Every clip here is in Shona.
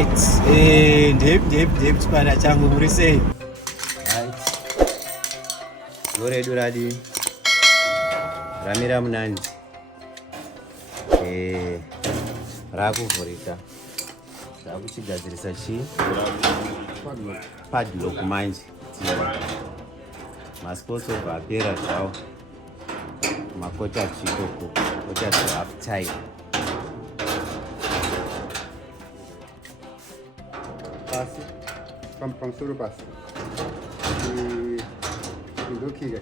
Right. Ndep chipanda changu muri sei? Right. Gore duradi. Ramira munanzi. Rakuvhurika. Ndakuchigadzirisa chi? Padlock manje. Masports over apera zvawo. Makota chikoko. Kota half time. Passa, pamusoro pasi ndokiga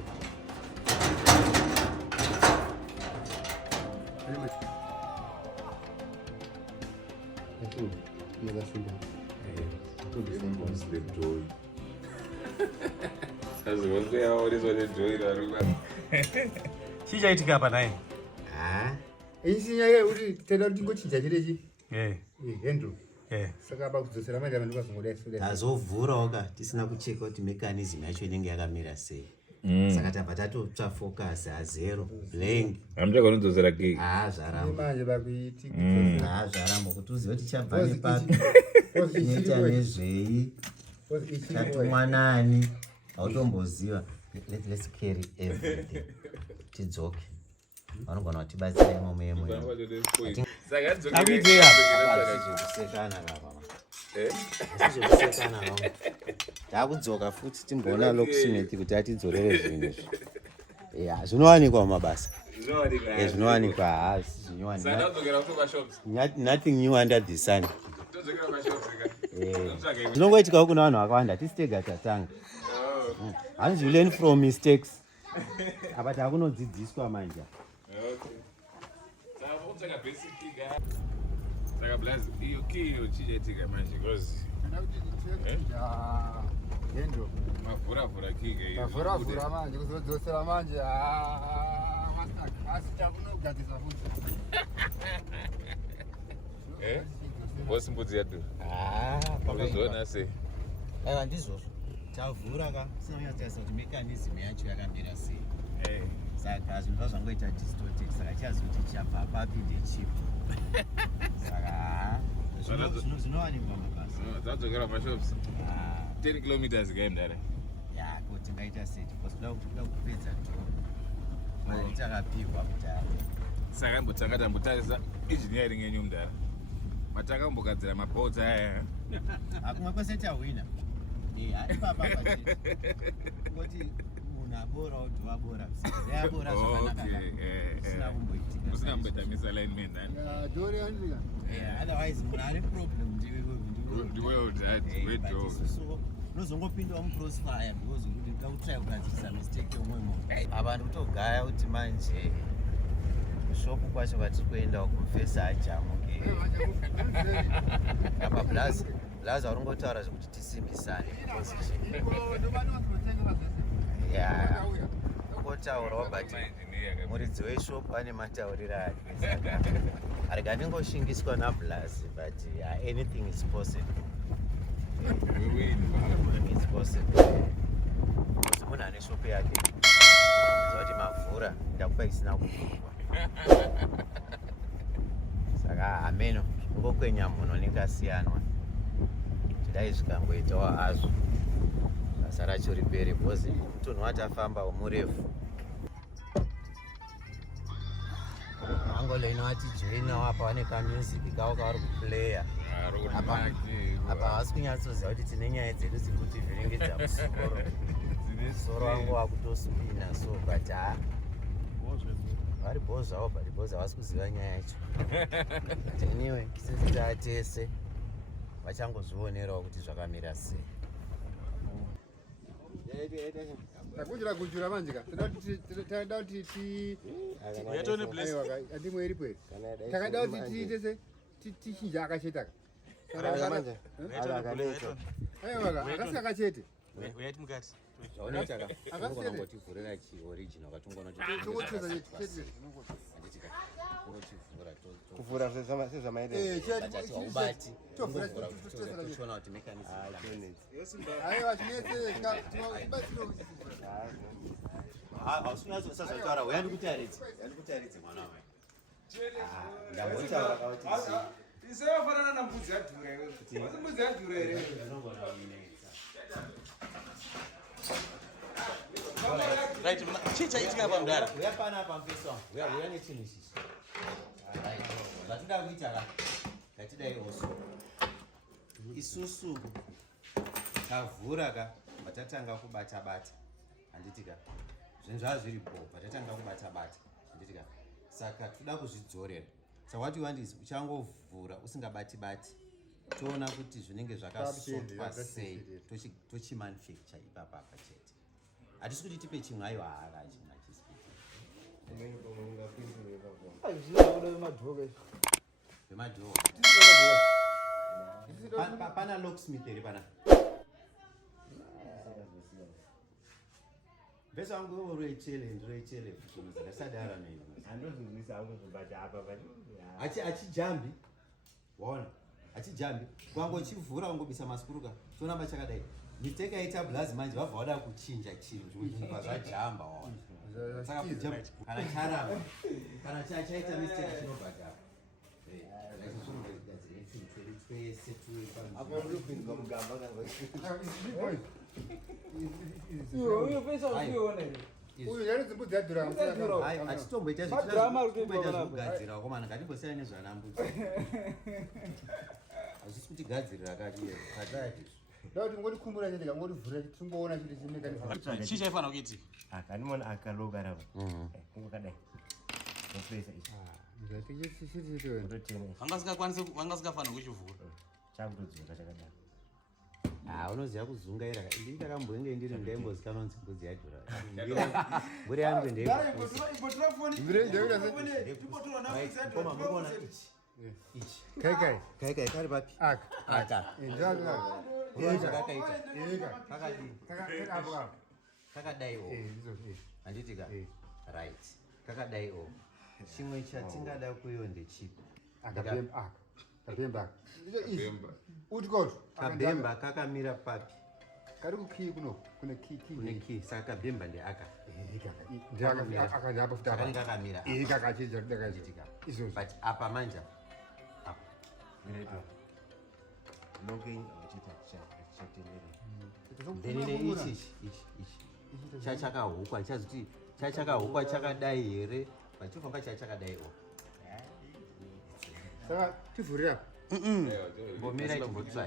chichaitika apa naye isinyaya kuti tenda kuti ngochinja chirechi hendro Yeah. Saka bakudzosera manje vanhu vakazongodai tazovhurawo ka tisina kucheka kuti mechanism yacho inenge yakamira sei. Saka tabva tatotsva focus azero blank. Hamchakanodzosera kei? Zvaramba. Manje bakuiti. Zvaramba kuti uzive kuti chabva nepapi. Inoita nezvei. Chatumwanani. Hautomboziva. Let's carry everything. Tidzoke. Vanogona kutibatsira imomo yemwe. Takudzoka futi timboona lokusineti kuti atidzorere zvinhu izvi. Zvinowanikwa mumabasa. Zvinowanikwa nothing new under the sun. Zvinongoitikawo kuna vanhu vakawanda tisitega tatanga. Hanzi you learn from mistakes. Apa takunodzidziswa manje. Saka blazi iyo kiyo chichetika manje because hendro mavhura kiga iyo mavhura manje kuzodzosera manje asi takunogadzisa futi bosi Mbudziyadhura pakuzona sei aiwa ndizvozvo tavhura ka sina kunyatsotasa kuti mechanism yacho yakamira sei. Saka zvinhu zvazvangoita distorted saka chazoti chabva papi ndechipo. Saka zvinowanikwa mabasa. Dzadzokera mashops 10 kilometers gaendare kuti ngaita seti kuda kupedza mari takapihwa kudhara. Saka mbotanga tambotarisa engineering yenyu mudhara matakambogadzira mabhotsi aya akumwe kwese tahwina haipapa pachete kungoti munhu abora kuti vabora yabora zvakanaka usina kumboitika usina kumbotamisa lineman otherwise munhu ari problem unozongopindawo mucrossfire because kuti ndakutrai kugadzirisa mistake yomwe munhu apa ndi kutogaya kuti manje kushopu kwacho kwatiri kuenda kumufesa ajamuke apa blazi aringotaura zvekuti tisimbisane ngotaurawo but muridzi weshopu ane matauriro ake arega ndingoshingiswa nablazi but anything is possible. It's possible. Because munhu ane shopu yake zvakuti mavhura ndakupa isina kuvhurwa saka hameno ngokwenya munhu nekasiyanwa tidai zvikangoitawo hazvo basa racho ripere bhozi mutunhu watafamba murefu angolo inowatijoinawo apa vane kamusic kavo kavari kuplaya apa hasi kunyatsoziva kuti tine nyaya dzedu dzekuti vhiringidza musoro wangu wakutospina so but vari bho zvavo but bho havasi kuziva nyaya yacho but anyway since taatese vachangozvionerawo kuti zvakamira sei. takunjira manje ka tinoda kuti andimwe iripo here takada kuti tiitese tichinja akachetaka aiwa akasi akachete uyati mukati ngotivhurira chioriginal katongona kuvhura sezvamaubati tochiona kuti mechanism hausinyatsosazvataura uyandikutaridze mwana wamai ndambotaura kauti Isewafanana na Mbudziyadhura iwe. Wasi Mbudziyadhura ere. Right, chicha itika pamdara. Uyapana pampeso. Uya nechini chichi. Right. Batida kuita la. Batida iwoso. Isusu tavhura ka batatanga kubata bata. Handitika. Zvinhu zvazviripo batatanga kubata bata. Handitika. Saka toda kuzvidzorera. So what you want is uchangovhura usingabati bati. Toona kuti zvinenge zvakasotwa sei tochimanufacture ipapa chete. Hatisi kuti tipe chimwe aiwa haara chimwe chisipiti. Vemadhowo. Pana locksmith ere pana. Besa wangu roichele kuchomeza sadara nei. Andozvizisa hangu zvobata apa pani. Achijambi. Waona? Achijambi. Kwangu chivhura ungobisa masukuruka. Tona machakadai. Miteka ita blazi manje vabva vada kuchinja chinhu zvajamba waona. Saka kujamba kana charamba. Kana chaita mistake chinobhadhara. Uyu yaridzi Mbudziyadhura. Achitomboita zvekugadzira komana ngatimbosiyana nezvanambudzi. Achisi kuti gadzirira kati katati. Ndakuti ngotikumbura chete kangotivhura titomboona chiri chimekanism. Chicha ifana kuiti. Akanimona akaloga rava. Kungakadai. Nopesa ichi. Vangasikafana kuchivhura. Chakutodzunga chakadaro. Unoziva kuzungaira. Ndiri takambonge ndiri ndaimbozikana kunzi Mbudziyadhura. Mburi yangu ichi. Kai kari papi? Aka. Kakadaiwo. Handitika. Right. Kakadaiwo. Chimwe chatingada kuyo ndechipi. Kabemba. Utikoto. Kabemba kakamira papi? Kari kukii kuno. Kune kii. Saka kabemba ndeaka. Akajapo futa. Kakamira. Kakachija ndakachitika. But apa manja. Login uchita chatenere. Ndene ichi. Chachakahukwa chazuti chachakahukwa chakadai here. Vachifunga chachakadaiwo. Saka tivhurira. Mbomira ichimbotry.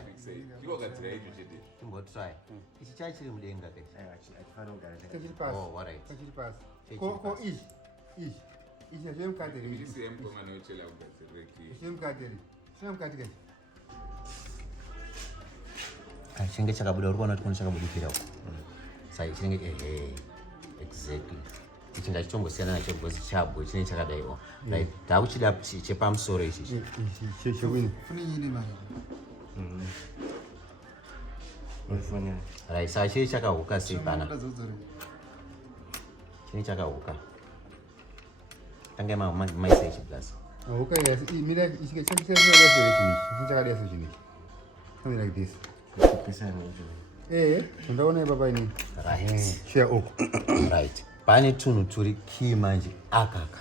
Ichi chachiri mudenga kai. Achifana kugara Chiri pasi. Oh, alright. Chiri pasi. Ko ichi. Ichi zvemukadheri. Ndisi empomana uchela kugadzireki. Zvemukadheri. Zvemukati kai. Chinenge chakabuda uri kuona kuti kune chakabudikira uko. Sai chinenge exactly. Ichinga chitombosiyana nacho because chabwe chinenge chakadaiwo. Right. Takuchida chepamusoro ichi. Chewini. Fune nyine mari. Right, saka chiri chakahuka sei pana. Chini chakahuka. Tange maisa ichi plus. Huka yasi mira ichike chakisema chini. Chakadesa chini. Something like this. Ndaona baba ini. Right. Share uko. Right. Pane tunhu turi key manje akaka.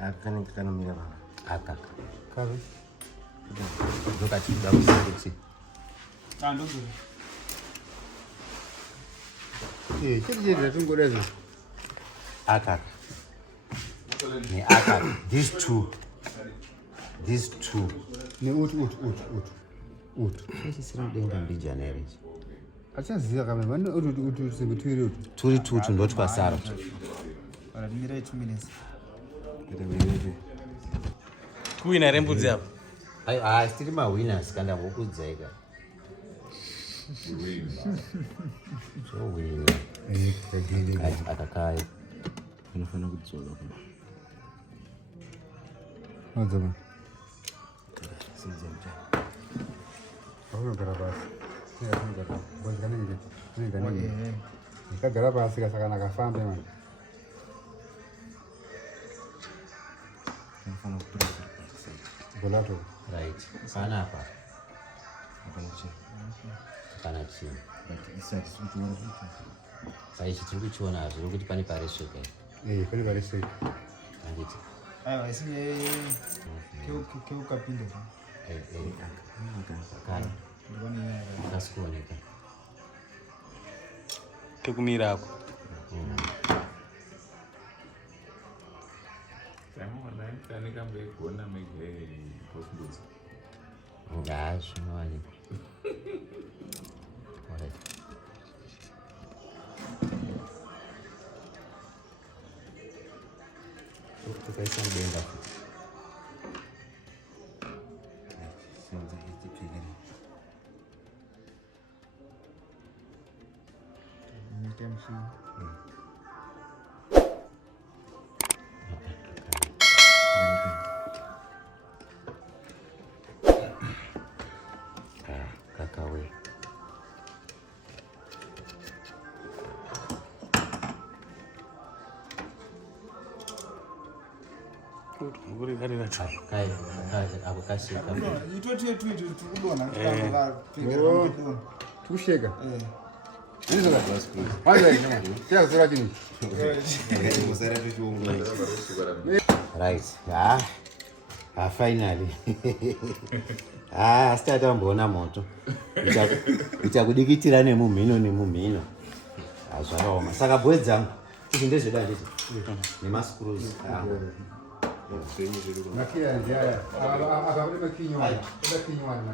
Akanenge kanomira baba. Akaka. Kavi. Ndokati kuda kusindutsi. Ndozuri. Chiri tungodazo. Akaka. Ne akaka. These two. Ne ut. Sisi mudenga mbijaneri. Achaziva kama mano ut sebutiri ut. Turi tutu ndoti pasara. Para mira 2 minutes. Kuwina rembudzi apa. Ai stiri ma winners kanda vokudzaika. So win. Akakai. Unofana kudzoka. Nodzoka. Sinzemcha. Aunogara pasi. Nikagara pasi kasaka nakafamba mani. Unofana kutora Bolato. Right. Sana apa? Kana chini. But isati sikuchiona kuti. Sai chitiri kuchiona hazviri kuti pane paresvika. Pane paresvika. Handiti. Aiwa isinge keu kapinda. Kasikuoneka. Tokumira hapo. Tukaisa mbenga. Kakawe. Kai, aku kasih kamu. Itu tukudona Tushega. Hizo la basi. Hayo ni. Kia sura chini. Right. Finally. Sitata mbona moto. Ichakudikitira nemumhino. Zvakaoma. Saka bwe dzangu. Izvi ndezveda ndizvo. Nemascrews. Nakia njaya. Akabule makinywa. Kuda kinywa na.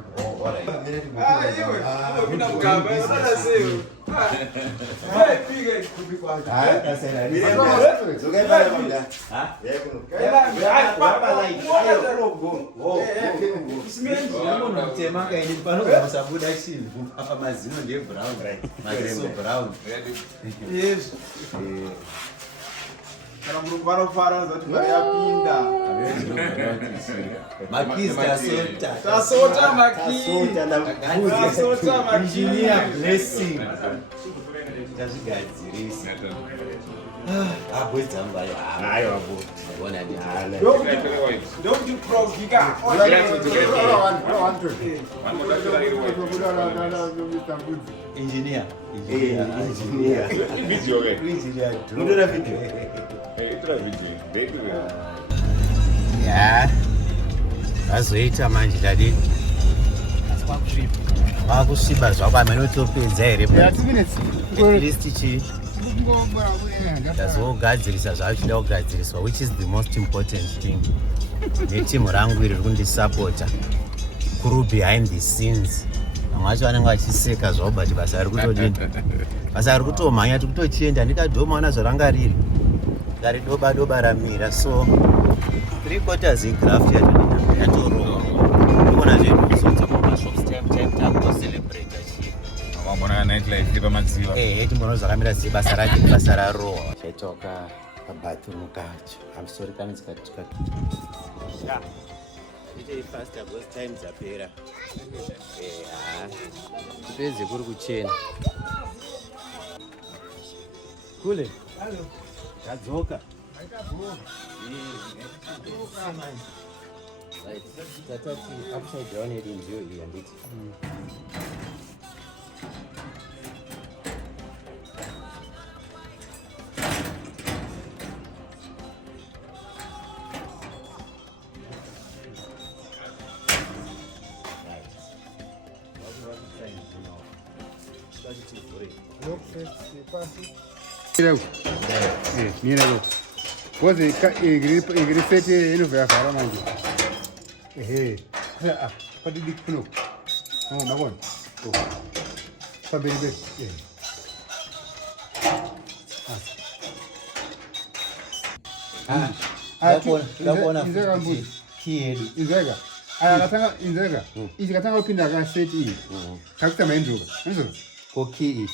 Kana mulungu vanofara zati mari yapinda. Makis Tasota engineer blessing. Tazigadzirisa. Abwedza mbayo. Hayo abo. Bona ndi hala. Don't you provika. Engineer. Video we. Ndora video. Ya. Azoita manje dadi. Vakusviba zvakamenotopedza here. 2 minutes. At least chi. Ndazogadzirisa zvachida kugadziriswa, which is the most important thing. Netimu rangu iri kundisapota. Crew behind the scenes. Vamwe vacho vanenge vachiseka zvavo but basa riri kutodini. Basa riri kutomhanya tikutochienda ndikadhomaona zvaranga riri. Doba ramira, so 3/4 yegraft yatorova. Ndikona zvekusodza mumashops time takutocelebrate achii. Mambona nightlife iri pamadziva. Timboona zvakamira sei basa rake basa rarohwa. Chaitoka pabathroom kacho. I'm sorry kana tikatika. Ite faster because time dzapera. Tipedze kuri kuchena. Kule. Hello. Kadzoka. Right. Tatati upside down here ndio hii anditi. Mira lo. Pues igrisete eno vya fara manje. Padi dikno. Magon. Pabeli be. Inzega mbuzi. Kiyedu. Inzega. Akatanga inzega. Ikatanga upinda ka set hii. Kakuta maenduka. Nzo. Ko key.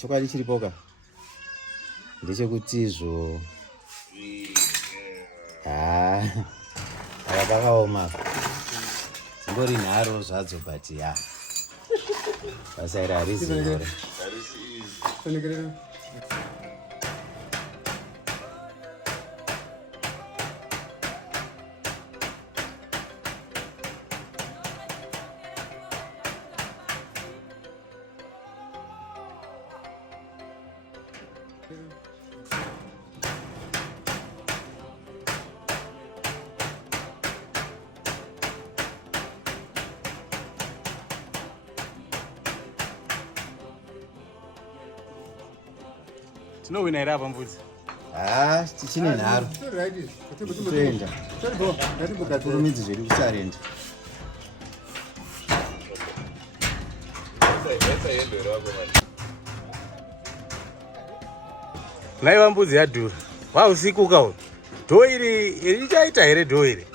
Chokwadi chiripoka ndechekuti izvo aka pakaoma zingori nharo zvadzo but ya basa iri harizi nharo. Tinowina here apa Mbudzi? Tichine nharo. Toenda. Kurumidzi zvedu kusarenda. Naiva Mbudziyadhura. Usiku ukaona. Dhoo iri richaita here dhoo iri?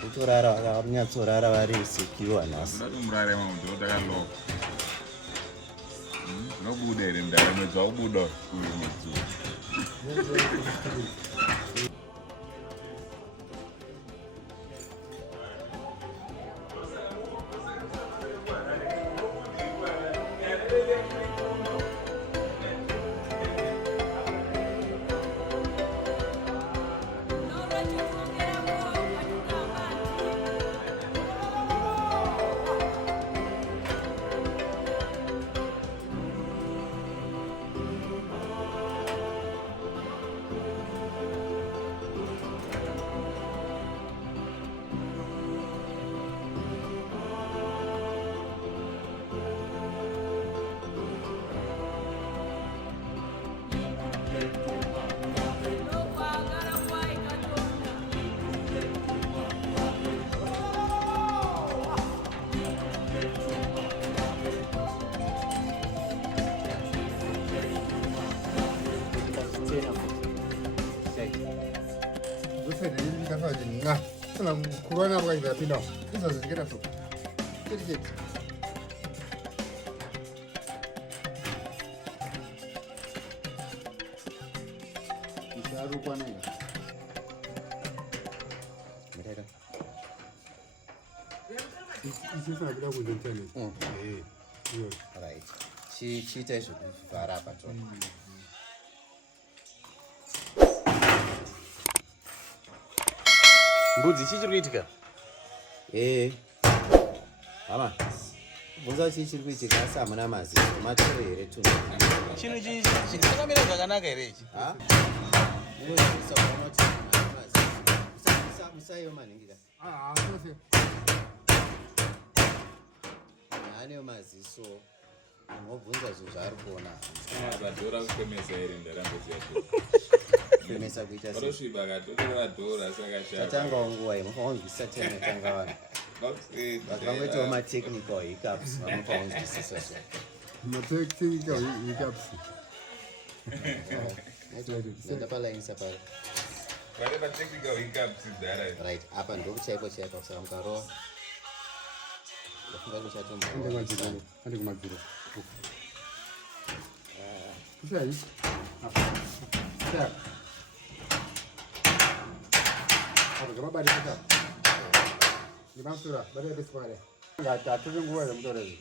Kutorara vakanyatsorara vari sekiwa nhasi. Murare mamundo takaloka. Nobuda here ndara mwedzi wakubuda uyu mwedzi. Corona vai dar final. Isso é graça. Isso é roupa negra. Isso é aquilo que eu tenho. Right. Chiita zvekuvhara pacho. Mbudzi chichiri kuitika? Hama. Bvunza chichiri kuitika asi hamuna maziso. Matoro here tunhu. Chinhu chichi chakamira zvakanaka here ichi? Unoziisa unoti hamuna maziso. Musaiyo manhingika. Haneyo maziso. Unobvunza zvinhu zvaari kuona. Dhora kutemesa here ndaramboziyato. Kutemesa kuita sei? Varosviba katotora dhora sakashaka. Tatangawo nguva iyi mufanonzwisisa chaimo tanga vanhu. Vakangoitawo matechnical hiccups vamufanonzwisisa so. Technical hiccups. Nenda palainisa pari. Vareva technical hiccups dhara. Right, apa ndokuchaipo chaipo kusaka mukarowa. Ndafunga kuchatomba. Ande kumadziro. Kusai. Saka. Apa kama saka. Limasura, bade besware. Ngatatore nguva yemutorezi.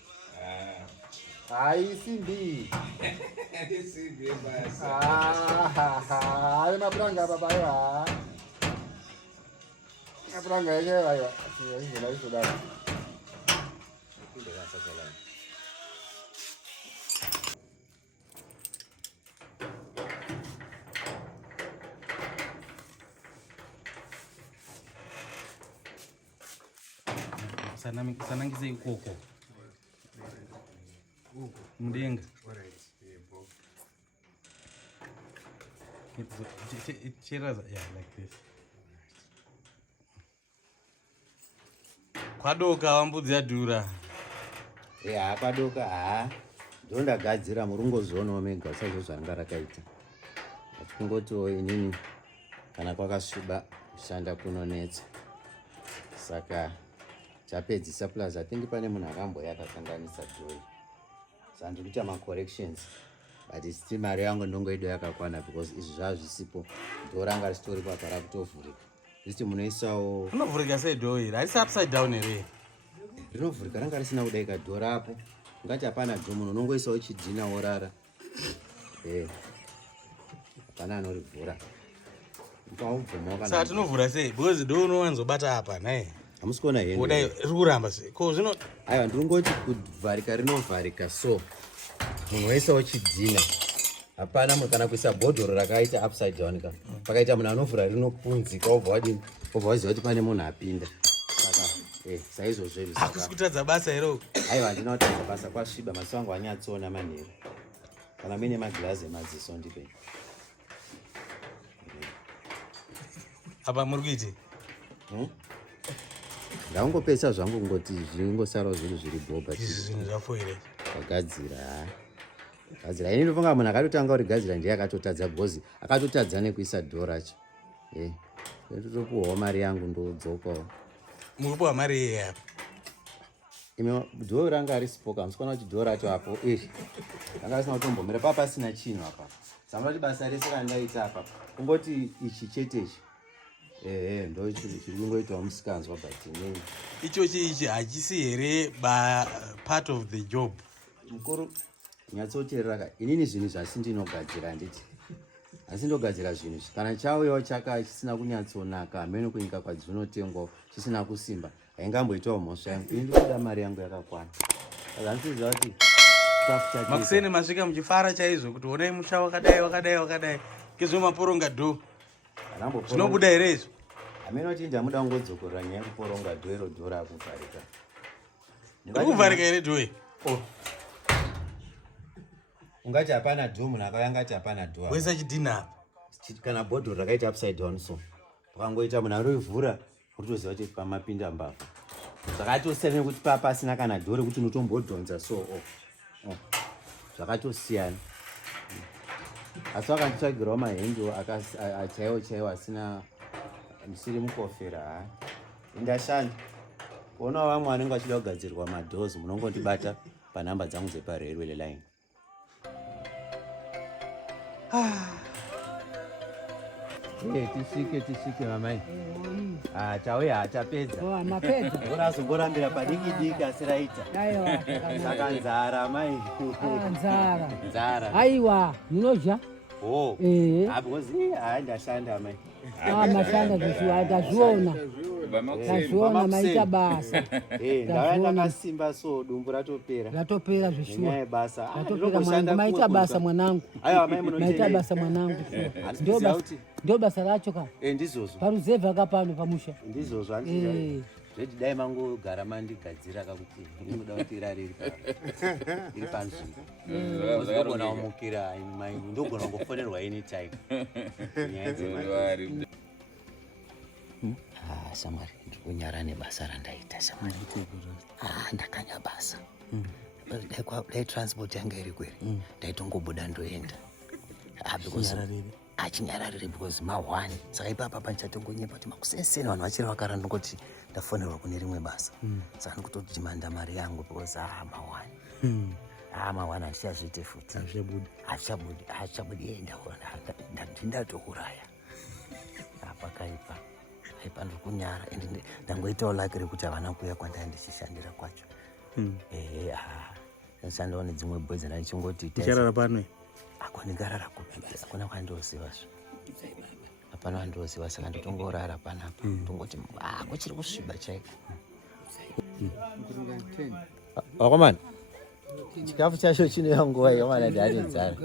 Hai simbi. Simbi basi. Hai mabranga babayo. Mabranga yake ayo. Sio hizo dada. Sanangise ikoko mudenga cheraza yeah like this kwadoka Wambudziyadhura kwadoka ndondagadzira murungozoonawo mega saizvo zvanga rakaita achikungotiwo inini kana kwakasviba kushanda kunonetsa saka chapedzisa plus I think pane munhu akamboya akakanganisa dhoi saka ndiri kuita macorrections but still mari yangu ndongoido yakakwana because izvi zvazvisipo dhoo ranga risitori papara kutovhurika isiti munoisawo unovhurika sei dhoo iri harisi upside down here rinovhurika ranga risina kudaika dhoo rapo ungati hapana dhoo munhu unongoisawo chidhina worara hapana anorivhura saka tinovhura sei because dhoo unowanzobata apa naye hamusikuona heni kudai riri kuramba sei ko zvino aiwa ndingoti kuvharika rinovharika so munhu waisawo chidhina hapana munhu kana kuisa bhodhoro rakaita upside down ka pakaita munhu anovhura rinopunzika obva wadini obva waziva kuti pane munhu apinda saka saizvozvo izvi hakusi kutadza basa here uku aiwa handina kutadza basa kwasviba maziso angu anyatsoona manheru kana muine magirazi emadziso ndipe apa muri kuite ndaungopesa zvangu ngoti zvingosarawo zvinhu zviri boba izvi zvinhu zvafoire kugadzira ini ndofunga munhu akatotanga uri gadzira ndiye akatotadza gozi akatotadza nekuisa dhoo racho totopuwawo mari yangu ndodzokawo muri kupuwa mari yeye apa ime dhoo ranga risipoka musikaona kuti dhoo racho apo ranga risina kutombomira papasina chinhu apa saka kuti basa rese randaita apa kungoti ichi chetechi ndo chiri kungoitawo musikanzwa but inini ichochi ichi hachisi here part of the job mukuru nyatsoteerera inini zvinhu zvasi ndinogadzira nditi asi ndogadzira zvinhu kana chauyawo chaka chisina kunyatsonaka hamene kunyika kwadzvinotengwa chisina kusimba haingamboitawo mhosva yangu ini ndikuda mari yangu yakakwana saka ndisiziva kuti makuseni masvika muchifara chaizvo kuti onai musha wakadai kezvo maporonga dhoo zvinobuda here izvo hamene kuti ndamuda kungodzokorera nyaya yekuporonga dhoo iro dhoo rakuvharika rikuvharika here dhoo ungati hapana dhoo munhu akayangati hapana dhoo wesa chidhina apa kana bhodhoro rakaita upside down so pakangoita munhu aroivhura uritoziva kuti pamapinda mbavha zvakatosiyana nekuti papasina kana dhoo rekuti unotombodhonza so zvakatosiyana asi vakanditsvagirawo mahendo chaiwo asina musiri mukofera indashanda kuonawo vamwe vanenge vachida kugadzirwa madhozi munongondibata panhamba dzangu dzeparerwe line tisvike mamai tauya tapedza orazongorambira padiki asi raita saka nzara mai nzara aiwa munodya because ndashanda mai mashanda ndazviona maita basa ndauya ndakasimba so dumbu ratopera zvishuwa basa maita basa mwanangu maita basa mwanangu ndio basa racho ka ndizvozvo Paruzevha kapano pamusha ndizvozvo zveti dai mangogara mandigadzira kakuti inoda kuti iri panzvimbo ndogona kumukira ndogona kungofonerwa anytime shamwari ndikunyara nebasa randaita shamwari ndakanya basa dai transport yanga iri kweri ndaitongobuda ndoenda achinyararire because mahwani saka ipapa panchatongonyepa kuti makusenseni vanhu vachiri vakara ndingoti ndafonerwa kune rimwe basa saka ndikutoti chimanda mari yangu because mahwani handichazviite futi hachabudi ndatouraya apakaipa ndiri kunyara ende ndangoitawo laki rekuti havana kuuya kwandai ndichishandira kwacho ndashandawo nedzimwe boys ndaichingoti ucharara pano akondigarara kupi akuna kwandozivazvo hapana wandoziva saka ndotongorara panapa tongoti kuchiri kusviba chaiko wakomana chikafu chacho chinoya nguva yakomana ndane nzara